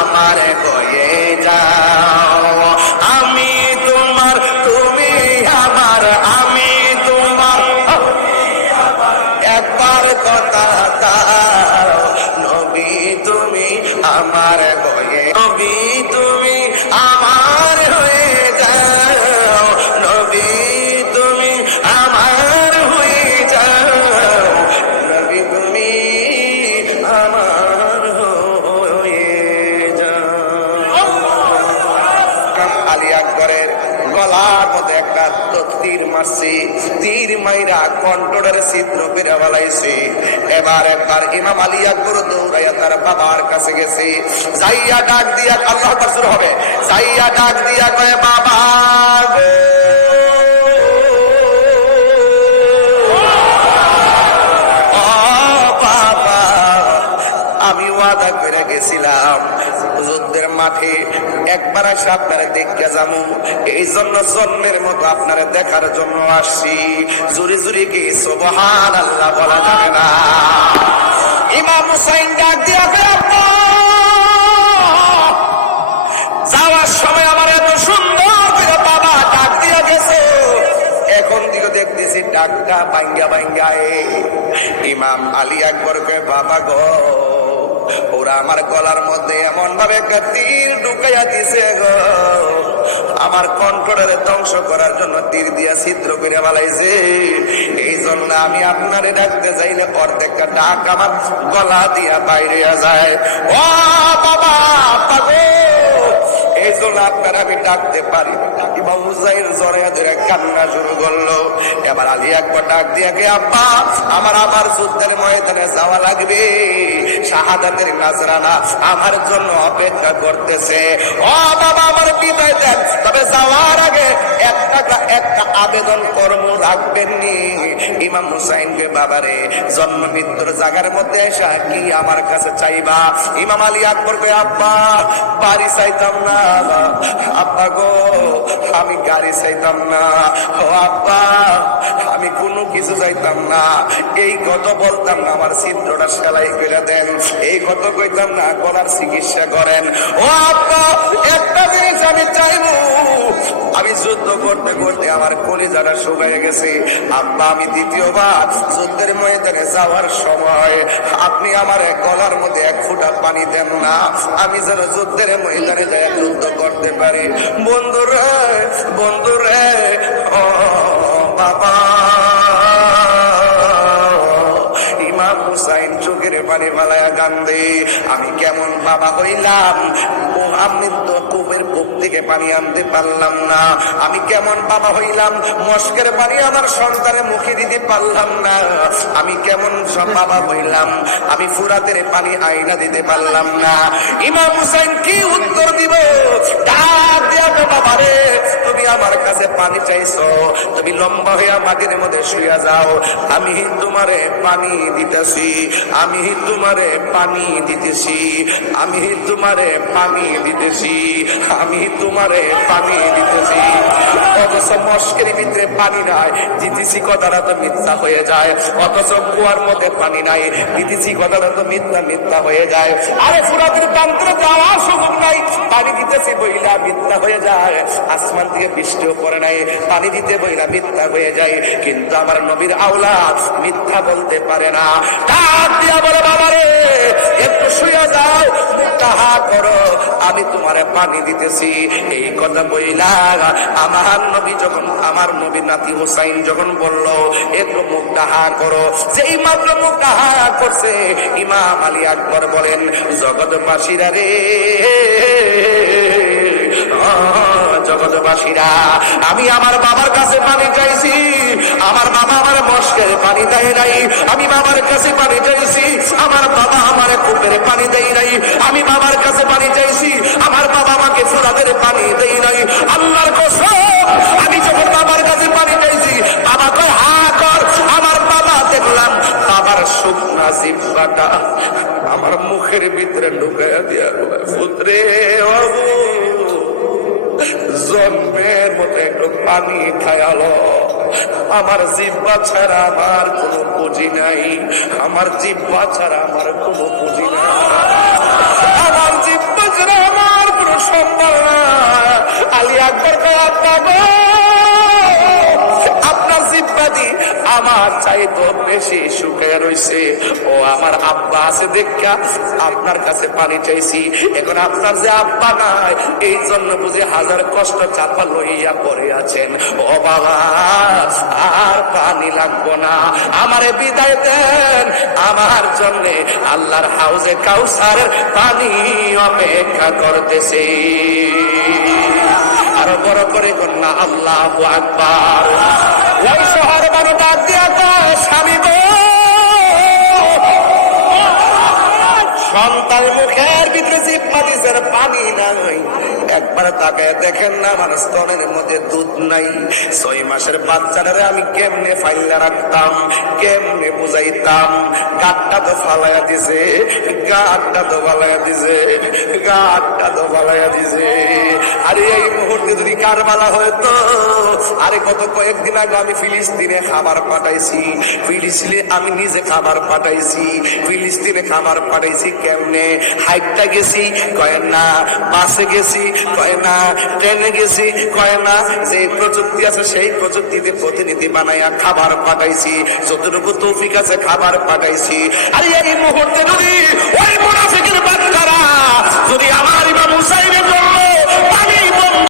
আমার হয়ে যাও। আমি তোমার, তুমি আমার, আমি তোমার, একবার কথা দাও নবী তুমি আমার হয়ে, নবী তুমি আমার হয়ে যাও, নবী তুমি আমার হয়ে যাও, নবী তুমি আমার হয়ে যাও। আলী আকবরের গলার মধ্যে একটা তীর মারছি, তীর মাইরা কন্ট্রোলের ছিদ্র করে ফেলাইছে। এবার একবার ইমাম আলী আকবর দৌড়াইয়া তার বাবার কাছে গেছে, যাইয়া ডাক দিয়া, আল্লাহ আকবার শুরু হবে, যাইয়া ডাক দিয়া কয় বাবা গো, বাবা আমি ওয়াদা করে গেছিলাম যুদ্ধের মাঠে একবার এসে আপনারা দেখতে যাবো, এই জন্য জন্মের মতো আপনারা দেখার জন্য আসছি। জুরি জুরি কি সুবহানাল্লাহ বলা যাবে না? ইমাম হুসাইন ডাক দিয়া যাওয়ার সময় আমার এত সুন্দর করে বাবা ডাক দিয়া গেছে, এখন দিকে দেখতেছি ডাকটা ভাঙ্গা ভাঙ্গা। ইমাম আলী আকবরকে বাবা গো, ওরা আমার গলার মধ্যে এমন ভাবে একটা তীর ঢুকাইয়া দিছে গো, আমার কণ্ঠের ধ্বংস করার জন্য তীর দিয়া ছিদ্র করে ফেলাইছে। এই জন্য আমি আপনারে ডাকতে চাইলে অর্ধেকটা ডাক আমার গলা দিয়া বাইরে যায়। ও বাবা গো, এই জন্য আপনারা আমি ডাকতে পারি। ইমাম হুসাইন জড়াইয়া ধরে কান্না শুরু করলো। এবার আলী আকবর ডাক দিয়া কে আব্বা আমার আবার যুদ্ধের ময়দানে যাওয়া লাগবে, শাহাদাতের নাজরানা আমার জন্য অপেক্ষা করতেছে। ও বাবা আমার বিদায় দেন, তবে যাওয়ার আগে একটা আবেদন কর্ম রাখবেননি। ইমাম হুসাইনকে বাবারে জন্ম মৃত্যুর জায়গার মধ্যে এসা কি আমার কাছে চাইবা? ইমাম আলী আকবর কে আব্বা বাড়ি চাইতাম না, আব্বা গো আমি গাড়ি চাইতাম না, ও আব্বা আমি কোনো কিছু চাইতাম না, এই কত বলতাম না আমার ছিদ্রটা সেলাই করে দেন, এই কত কইতাম না গলার চিকিৎসা করেন। ও আব্বা একটা জিনিস আমি চাইবো, আমি যুদ্ধ করতে করতে আমার কলিজাটা শুকায় গেছে, আব্বা আমি দ্বিতীয়বার যুদ্ধের ময়দানে যাওয়ার সময় আপনি আমার গলার মধ্যে এক ফোঁটা পানি দেন না, আমি যেন যুদ্ধের ময়দানে যাই যুদ্ধ করতে পারি। বন্ধুরে বন্ধুরে ও বাবা, ইমাম হুসাইন চোখের পানি ফালায়া কান্দে, আমি কেমন বাবা হইলাম, ও আমি তো কূপের কূপ থেকে পানি আনতে পারলাম না, আমি কেমন বাবা হইলাম, মস্কের পানি আমার সন্তানের মুখে দিতে পারলাম না, আমি কেমন সব বাবা হইলাম, আমি ফুরাতের পানি আইনা দিতে পারলাম না। ইমাম হুসাইন কি উত্তর দিব? ডাক দিয়া বাবা রে, তুমি আমার কাছে পানি চাইছো, তুমি লম্বা হইয়া মাটির মধ্যে শুয়ে যাও, আমি তোমারে পানি দিতেছি, আমি তোমারে পানি দিতেছি, আমি তোমারে পানি দিতেছি, আমি তোমারে পানি দিতেছি। অথচ মস্কের ভিতরে পানি নাই, দিতেছি কথাটা তো মিথ্যা হয়ে যায়, অথচ কুয়ার মধ্যে পানি নাই, দিতেছি কথাটা তো মিথ্যা মিথ্যা হয়ে যায়। আরে ফুরাতের প্রান্তরে যাওয়ার সুযোগ নাই, পানি দিতেছি বইলা মিথ্যা হয়ে যায়, আসমান থেকে বৃষ্টিও পড়ে নাই, পানি দিতে বইলা মিথ্যা হয়ে যায়। কিন্তু আমার নবীর আওলাদ মিথ্যা বলতে পারে না। ডাক দিয়া বলে বাবা রে একটু শুয়ে যাও, মুখটা হা করো, আমি তোমারে পানি দিতেছি। এই কথা বইলা আমার নবী যখন, আমার নবী নাতি হুসাইন যখন বলল একটু মুখটা হা করো, যেই মাত্র মুখটা হা করছে ইমাম আলী আকবর বলেন জগৎবাসীরা রে, জগৎবাসীরা আমি আমার বাবার কাছে পানি চাইছি, আমার বাবা আমার মস্কের পানি দেয় নাই, আমি বাবার কাছে পানি চাইছি, আমার বাবা আমার কূপের পানি দেয় নাই, আমি বাবার কাছে পানি চাইছি, আমার বাবা আমাকে ফুরাতের পানি দেয় নাই। আল্লাহর কসম আমি যখন বাবার কাছে পানি চাইছি বাবা কয় হা কর, আমার বাবা দেখলাম বাবার শুকনা জিহ্বাটা আমার মুখের ভিতরে ঢুকাইয়া দিয়া পুত্রে জন্মের মতো একটু পানি খায়ালো, আমার জিহ্বা ছাড়া আমার কোনো পুঁজি নাই, আমার জিহ্বা ছাড়া আমার কোনো পুঁজি নাই, আমার জিহ্বা ছাড়া আমার চাইতো বেশি শুকিয়ে রইছে। ও আমার আব্বা আছে দেখা আপনার কাছে পানি চাইছি। এখন আপনার যে আব্বা নাই, এই জন্য বুঝে হাজার কষ্ট চাপা লইয়া পড়ে আছেন। ও বাবা, আর পানি লাগবো না, আমারে বিদায় দেন। আমার জন্য আল্লাহর হাউজে কাউসারের পানি অপেক্ষা করতেছে। আরো বড় করে কন্যা আল্লাহু আকবার। ওই শহর বড় ডাক দিয়া কয়, স্বামী গো, সন্তান মুখের ভিতরে জিহ্বা দিছেন, পানি নাই। একবার তাকায় দেখেন না, আমার স্তনের মধ্যে দুধ নাই। 6 মাসের বাচ্চাটারে আমি কেমনে ফাইলা রাখতাম, কেমনে বুঝাইতাম। গাটটা তো ফালাইয়া দিছে, গাটটা তো ফালাইয়া দিছে, গাটটা তো ফালাইয়া দিছে। আরে এই মুহূর্তে যদি কারবালা হয়তো, আরে কত কয়েকদিন আগে আমি ফিলিস্তিনে খাবার পাঠাইছি, ফিলিস্তিনে আমি নিজে খাবার পাঠাইছি, ফিলিস্তিনে খাবার পাঠাইছি। কেমনে? হাইটটা গেছি কয় না, বাসে গেছি কয় না, ট্রেনে গেছি কয় না। যে প্রযুক্তি আছে সেই প্রযুক্তিতে প্রতিনিধি বানাইয়া খাবার পাঠাইছি, যতটুকু তৌফিক আছে খাবার পাঠাইছি। আরে এই মুহূর্তে যদি ওই মুনাফিকের বাচ্চারা যদি আমার ইমাম হুসাইনের